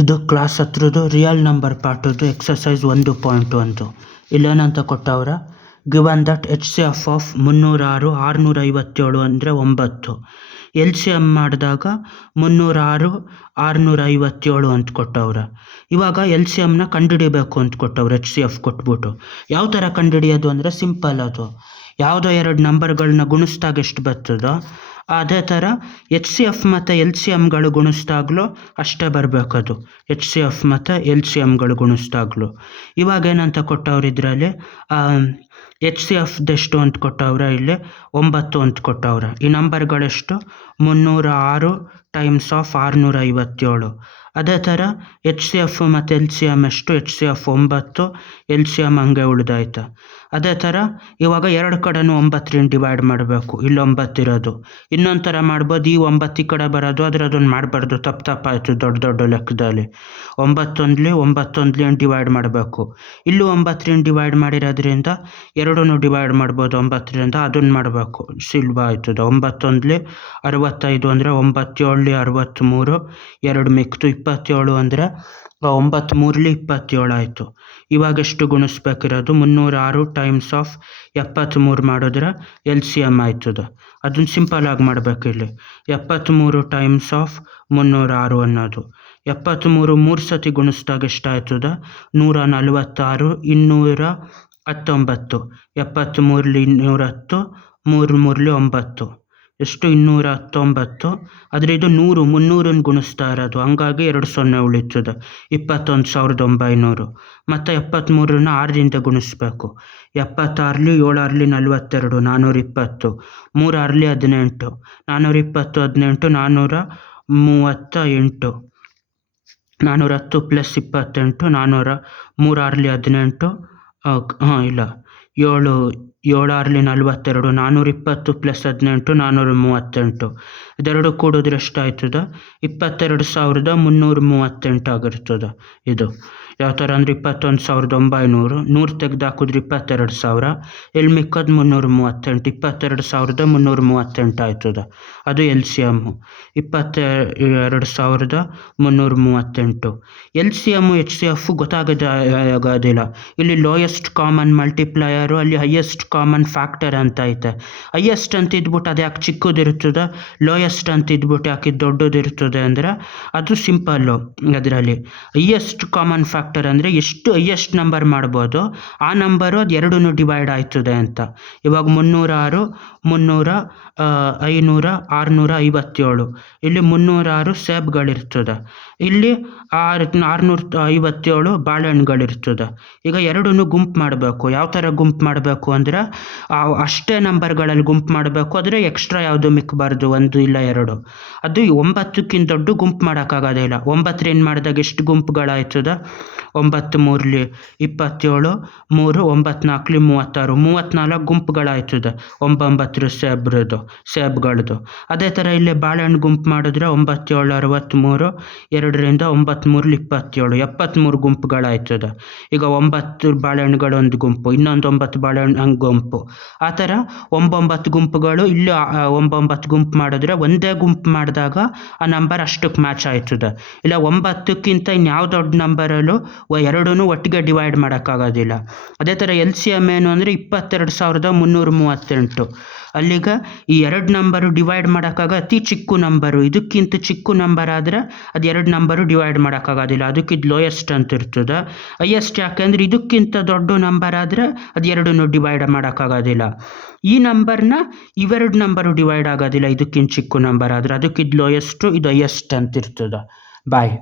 ಇದು class ಹತ್ರದ್ದು real number ಪಾರ್ಟದ್ದು exercise 1.1. ಇಲ್ಲೇನಂತ ಕೊಟ್ಟವ್ರೆ, given that HCF of 306 657 ಅಂದರೆ 9. LCM ಮಾಡಿದಾಗ 306 657 ಅಂತ ಕೊಟ್ಟವ್ರೆ. ಇವಾಗ LCMನ ಕಂಡುಹಿಡಿಬೇಕು ಅಂತ ಕೊಟ್ಟವ್ರೆ. HCF ಕೊಟ್ಬಿಟ್ಟು ಯಾವ ಥರ ಕಂಡುಹಿಡಿಯೋದು ಅಂದರೆ ಸಿಂಪಲ್. ಅದು ಯಾವುದೋ ಎರಡು ನಂಬರ್ಗಳನ್ನ ಗುಣಿಸ್ದಾಗ ಎಷ್ಟು ಬರ್ತದೋ ಅದೇ ಥರ HCF ಮತ್ತು LCMಗಳು ಗುಣಿಸ್ದಾಗಲೂ ಅಷ್ಟೇ ಬರಬೇಕದು. HCF ಮತ್ತು LCMಗಳು ಗುಣಿಸ್ದಾಗಲೂ. ಇವಾಗ ಏನಂತ ಕೊಟ್ಟವ್ರು ಇದರಲ್ಲಿ, HCFದೆಷ್ಟು ಅಂತ ಕೊಟ್ಟವ್ರೆ, ಇಲ್ಲಿ 9 ಅಂತ ಕೊಟ್ಟವ್ರೆ. ಈ ನಂಬರ್ಗಳೆಷ್ಟು 306 ಟೈಮ್ಸ್ ಆಫ್ 657. ಅದೇ ಥರ HCF ಮತ್ತು LCM ಎಷ್ಟು, HCF 9, LCM ಹಂಗೆ ಉಳಿದಾಯ್ತು. ಅದೇ ಥರ ಇವಾಗ ಎರಡು ಕಡೆನೂ 9ರಿಂದ ಡಿವೈಡ್ ಮಾಡಬೇಕು. ಇಲ್ಲಿ 9 ಇರೋದು. ಇನ್ನೊಂದು ಥರ ಮಾಡ್ಬೋದು, ಈ 9 ಈ ಕಡೆ ಬರೋದು, ಆದರೆ ಅದನ್ನು ಮಾಡಬಾರ್ದು, ತಪ್ಪಾಯಿತು ದೊಡ್ಡ ಲೆಕ್ಕದಲ್ಲಿ. 9 ಡಿವೈಡ್ ಮಾಡಬೇಕು. ಇಲ್ಲೂ 9ರಿಂದ ಡಿವೈಡ್ ಮಾಡಿರೋದ್ರಿಂದ ಎರಡೂ ಡಿವೈಡ್ ಮಾಡ್ಬೋದು 9ರಿಂದ, ಅದನ್ನು ಮಾಡಬೇಕು, ಸುಲಭ ಆಯ್ತದ. 9 65 ಅಂದರೆ 9 7 63, 2 ಮಿಕ್ತು 27 ಅಂದರೆ 9 3 27 ಆಯಿತು. ಇವಾಗ ಎಷ್ಟು ಗುಣಿಸ್ಬೇಕಿರೋದು, 306 ಟೈಮ್ಸ್ ಆಫ್ 73 ಮಾಡಿದ್ರೆ LCM ಆಯ್ತದ. ಅದನ್ನು ಸಿಂಪಲಾಗಿ ಮಾಡಬೇಕು. ಇಲ್ಲಿ 73 ಟೈಮ್ಸ್ ಆಫ್ 306 ಅನ್ನೋದು 73 3 ಸತಿ ಗುಣಿಸ್ದಾಗ ಎಷ್ಟಾಯ್ತದ, 146 219. 73 210, 3 3 9, ಎಷ್ಟು 219. ಆದರೆ ಇದು 100 300 ಗುಣಿಸ್ತಾ ಇರೋದು, ಹಂಗಾಗಿ 2 0 ಉಳಿತದೆ, 21,900. ಮತ್ತು 73ನ 6ರಿಂದ ಗುಣಿಸ್ಬೇಕು. 76 7 42, 420, 3 18, 420 18, 438, 410 ಪ್ಲಸ್ 28, 400, 3 18, ಇಲ್ಲ 7 7 42, 420 ಪ್ಲಸ್ 18, 438. ಇದೆರಡು ಕೂಡಿದ್ರೆ ಎಷ್ಟಾಯ್ತದ, 22,338 ಆಗಿರ್ತದೆ. ಇದು ಯಾವ ಥರ ಅಂದರೆ 21,900, 100 ತೆಗೆದಾಕಿದ್ರೆ 22,000, ಇಲ್ಲಿ ಮಿಕ್ಕೋದು 338, 22,338 ಆಯ್ತದ. ಅದು LCM 22,338. LCM HCF ಗೊತ್ತಾಗೋದಿಲ್ಲ. ಇಲ್ಲಿ ಲೋಯೆಸ್ಟ್ ಕಾಮನ್ ಮಲ್ಟಿಪ್ಲಯರು, ಅಲ್ಲಿ ಹೈಯೆಸ್ಟ್ ಕಾಮನ್ ಫ್ಯಾಕ್ಟರ್ ಅಂತ ಐತೆ. ಹೈಯೆಸ್ಟ್ ಅಂತ ಇದ್ಬಿಟ್ಟು ಅದು ಯಾಕೆ ಚಿಕ್ಕದಿರ್ತದೆ, ಲೋಯೆಸ್ಟ್ ಅಂತ ಇದ್ಬಿಟ್ಟು ಯಾಕೆ ದೊಡ್ಡದಿರ್ತದೆ ಅಂದರೆ ಅದು ಸಿಂಪಲ್ಲು. ಅದರಲ್ಲಿ ಹೈಯೆಸ್ಟ್ ಕಾಮನ್ ಫ್ಯಾಕ್ಟರ್ ಅಂದರೆ ಎಷ್ಟು ಹೈಯೆಸ್ಟ್ ನಂಬರ್ ಮಾಡ್ಬೋದು ಆ ನಂಬರು ಅದು ಎರಡೂ ಡಿವೈಡ್ ಆಯ್ತದೆ ಅಂತ. ಇವಾಗ 306 300 500 657, ಇಲ್ಲಿ 306 ಸೇಬ್ಗಳಿರ್ತದೆ, ಇಲ್ಲಿ 657 ಬಾಳೆಹಣ್ಣುಗಳಿರ್ತದೆ. ಈಗ ಎರಡೂ ಗುಂಪು ಮಾಡಬೇಕು. ಯಾವ ಥರ ಗುಂಪು ಮಾಡಬೇಕು ಅಂದರೆ ಅಷ್ಟೇ ನಂಬರ್ಗಳಲ್ಲಿ ಗುಂಪು ಮಾಡಬೇಕು, ಆದರೆ ಎಕ್ಸ್ಟ್ರಾ ಯಾವುದು ಮಿಕ್ಕಬಾರ್ದು, 1 ಇಲ್ಲ 2. ಅದು 9ಕ್ಕಿಂತ ದೊಡ್ಡ ಗುಂಪು ಮಾಡೋಕ್ಕಾಗೋದಿಲ್ಲ. 9ರಿಂದ ಮಾಡಿದಾಗ ಎಷ್ಟು ಗುಂಪುಗಳಾಯ್ತದ, 9 3 27, 3 9 4 36, 34 ಗುಂಪುಗಳಾಯ್ತದೆ 9 ಸೇಬ್ಗಳದ್ದು. ಅದೇ ಥರ ಇಲ್ಲಿ ಬಾಳೆಹಣ್ಣು ಗುಂಪು ಮಾಡಿದ್ರೆ 9 7 63, 2ರಿಂದ 9 3 27, 73 ಗುಂಪುಗಳಾಯ್ತದೆ. ಈಗ 9 ಬಾಳೆಹಣ್ಣುಗಳೊಂದು ಗುಂಪು, ಇನ್ನೊಂದು 9 ಬಾಳೆಹಣ್ಣು ಹಂಗೆ ಗುಂಪು, ಆ ಥರ 9 ಗುಂಪುಗಳು. ಇಲ್ಲಿ 9 ಗುಂಪು ಮಾಡಿದ್ರೆ ಒಂದೇ ಗುಂಪು ಮಾಡಿದಾಗ ಆ ನಂಬರ್ ಅಷ್ಟಕ್ಕೆ ಮ್ಯಾಚ್ ಆಯ್ತದೆ. ಇಲ್ಲ 9ಕ್ಕಿಂತ ಇನ್ಯಾವ ದೊಡ್ಡ ನಂಬರಲ್ಲೂ ಎರಡೂ ಒಟ್ಟಿಗೆ ಡಿವೈಡ್ ಮಾಡೋಕ್ಕಾಗೋದಿಲ್ಲ. ಅದೇ ಥರ LCM ಏನು ಅಂದರೆ 22,338. ಅಲ್ಲಿಗೆ ಈ ಎರಡು ನಂಬರು ಡಿವೈಡ್ ಮಾಡೋಕ್ಕಾಗ ಅತಿ ಚಿಕ್ಕ ನಂಬರು, ಇದಕ್ಕಿಂತ ಚಿಕ್ಕ ನಂಬರ್ ಆದರೆ ಅದು ಎರಡು ನಂಬರು ಡಿವೈಡ್ ಮಾಡೋಕ್ಕಾಗೋದಿಲ್ಲ, ಅದಕ್ಕೆ ಇದು ಲೋಯೆಸ್ಟ್ ಅಂತ ಇರ್ತದೆ. ಹೈಯೆಸ್ಟ್ ಯಾಕೆಂದರೆ ಇದಕ್ಕಿಂತ ದೊಡ್ಡ ನಂಬರ್ ಆದರೆ ಅದು ಎರಡೂ ಡಿವೈಡ್ ಮಾಡೋಕ್ಕಾಗೋದಿಲ್ಲ. ಈ ನಂಬರ್ನ ಇವೆರಡು ನಂಬರು ಡಿವೈಡ್ ಆಗೋದಿಲ್ಲ ಇದಕ್ಕಿಂತ ಚಿಕ್ಕ ನಂಬರ್ ಆದರೆ, ಅದಕ್ಕೆ ಇದು ಲೋಯೆಸ್ಟು ಇದು ಹೈಯೆಸ್ಟ್ ಅಂತ ಇರ್ತದೆ. ಬಾಯ್.